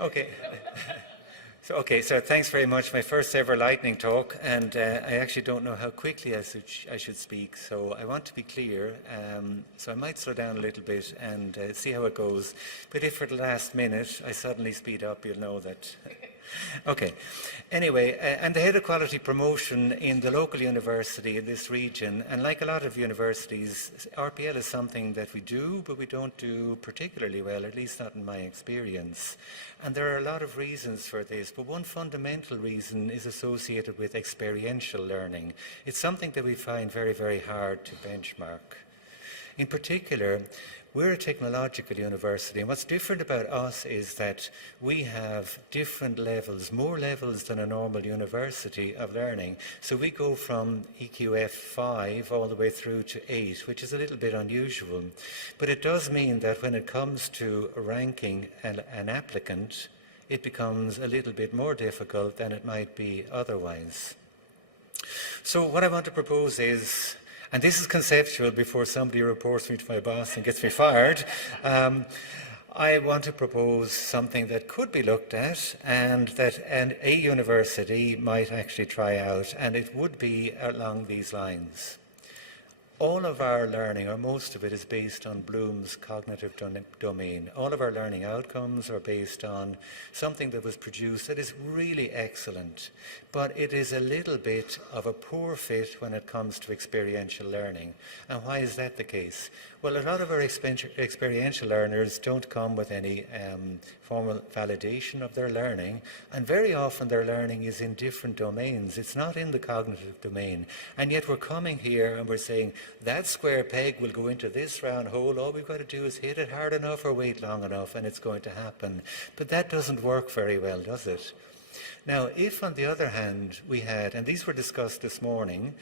Okay. So thanks very much. My first ever lightning talk, and I actually don't know how quickly I should speak, so I want to be clear. So I might slow down a little bit and see how it goes. But if for the last minute I suddenly speed up, you'll know that. Okay. Anyway, I'm the head of quality promotion in the local university in this region, and like a lot of universities, RPL is something that we do, but we don't do particularly well, at least not in my experience. And there are a lot of reasons for this, but one fundamental reason is associated with experiential learning. It's something that we find very, very hard to benchmark. In particular, we're a technological university, and what's different about us is that we have different levels, more levels than a normal university of learning. So we go from EQF 5 all the way through to 8, which is a little bit unusual. But it does mean that when it comes to ranking an applicant, it becomes a little bit more difficult than it might be otherwise. So what I want to propose is, and this is conceptual before somebody reports me to my boss and gets me fired, I want to propose something that could be looked at and that a university might actually try out, and it would be along these lines. All of our learning, or most of it, is based on Bloom's cognitive domain. All of our learning outcomes are based on something that was produced that is really excellent, but it is a little bit of a poor fit when it comes to experiential learning. And why is that the case? Well, a lot of our experiential learners don't come with any formal validation of their learning, and very often their learning is in different domains. It's not in the cognitive domain, and yet we're coming here and we're saying, that square peg will go into this round hole. All we've got to do is hit it hard enough or wait long enough and it's going to happen. But that doesn't work very well, does it? Now, if on the other hand we had, and these were discussed this morning,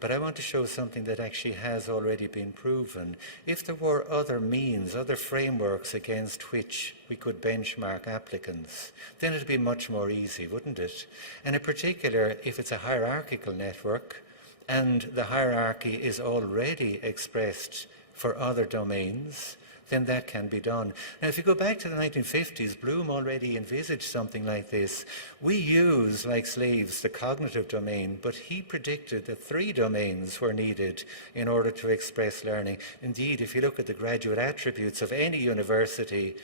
but I want to show something that actually has already been proven. If there were other means, other frameworks against which we could benchmark applicants, then it would be much more easy, wouldn't it? And in particular, if it's a hierarchical network, and the hierarchy is already expressed for other domains, then that can be done. Now, if you go back to the 1950s, Bloom already envisaged something like this. We use, like slaves, the cognitive domain, but he predicted that 3 domains were needed in order to express learning. Indeed, if you look at the graduate attributes of any university,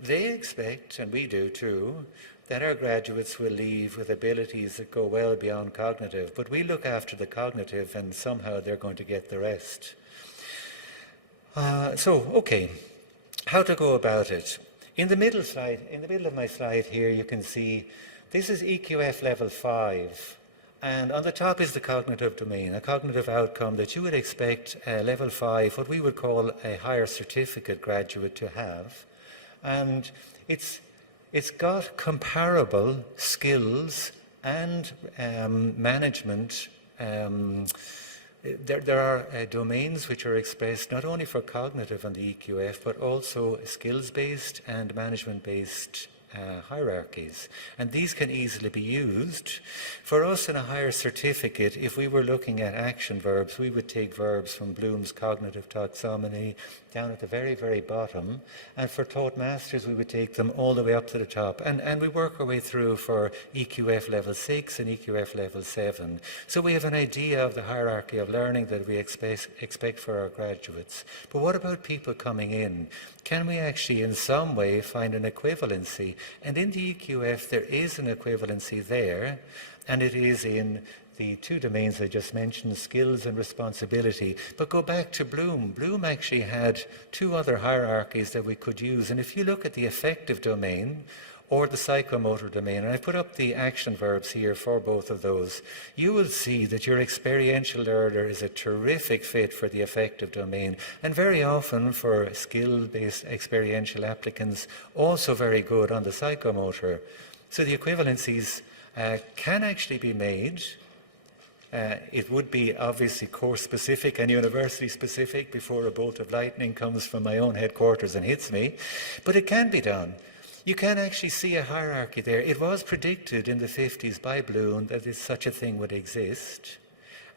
they expect, and we do too, that our graduates will leave with abilities that go well beyond cognitive. But we look after the cognitive, and somehow they're going to get the rest. Okay, how to go about it. In the middle of my slide here, you can see this is EQF level 5. And on the top is the cognitive domain, a cognitive outcome that you would expect level 5, what we would call a higher certificate graduate, to have. And it's got comparable skills and management. There are domains which are expressed not only for cognitive on the EQF, but also skills-based and management-based hierarchies. And these can easily be used. For us in a higher certificate, if we were looking at action verbs, we would take verbs from Bloom's cognitive taxonomy down at the very, very bottom. And for taught masters, we would take them all the way up to the top. And we work our way through for EQF level 6 and EQF level 7. So we have an idea of the hierarchy of learning that we expect for our graduates. But what about people coming in? Can we actually in some way find an equivalency? And in the EQF, there is an equivalency there, and it is in the 2 domains I just mentioned, skills and responsibility. But go back to Bloom. Bloom actually had 2 other hierarchies that we could use. And if you look at the affective domain or the psychomotor domain, and I put up the action verbs here for both of those, you will see that your experiential learner is a terrific fit for the affective domain, and very often for skill-based experiential applicants, also very good on the psychomotor. So the equivalencies can actually be made. It would be obviously course-specific and university-specific before a bolt of lightning comes from my own headquarters and hits me, but it can be done. You can actually see a hierarchy there. It was predicted in the 50s by Bloom that such a thing would exist.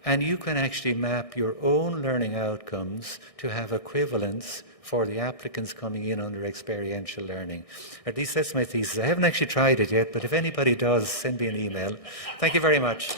and you can actually map your own learning outcomes to have equivalence for the applicants coming in under experiential learning. At least that's my thesis. I haven't actually tried it yet, but if anybody does, send me an email. Thank you very much.